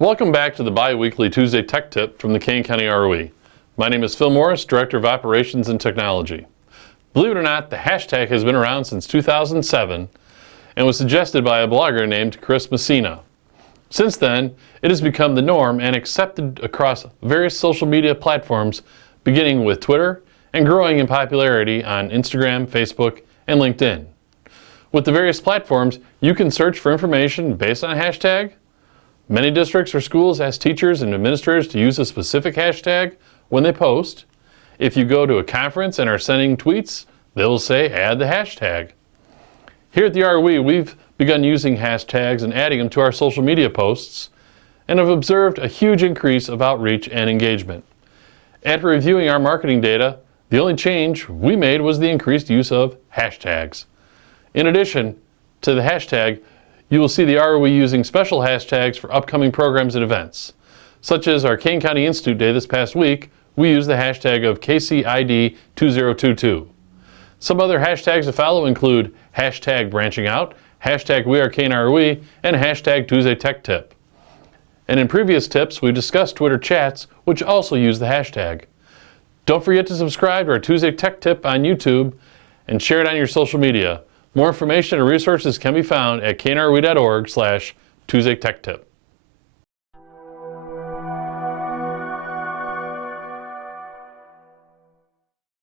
Welcome back to the bi-weekly Tuesday Tech Tip from the Kane County ROE. My name is Phil Morris, Director of Operations and Technology. Believe it or not, the hashtag has been around since 2007 and was suggested by a blogger named Chris Messina. Since then, it has become the norm and accepted across various social media platforms, beginning with Twitter and growing in popularity on Instagram, Facebook, and LinkedIn. With the various platforms, you can search for information based on a hashtag. Many districts or schools ask teachers and administrators to use a specific hashtag when they post. If you go to a conference and are sending tweets, they'll say add the hashtag. Here at the ROE, we've begun using hashtags and adding them to our social media posts and have observed a huge increase of outreach and engagement. After reviewing our marketing data, the only change we made was the increased use of hashtags. In addition to the hashtag, you will see the ROE using special hashtags for upcoming programs and events. Such as our Kane County Institute Day this past week, we used the hashtag of KCID2022. Some other hashtags to follow include hashtag branching out, hashtag we are Kane ROE, and hashtag Tuesday Tech Tip. And in previous tips, we discussed Twitter chats, which also use the hashtag. Don't forget to subscribe to our Tuesday Tech Tip on YouTube and share it on your social media. More information and resources can be found at kaneroe.org/TuesdayTechTip.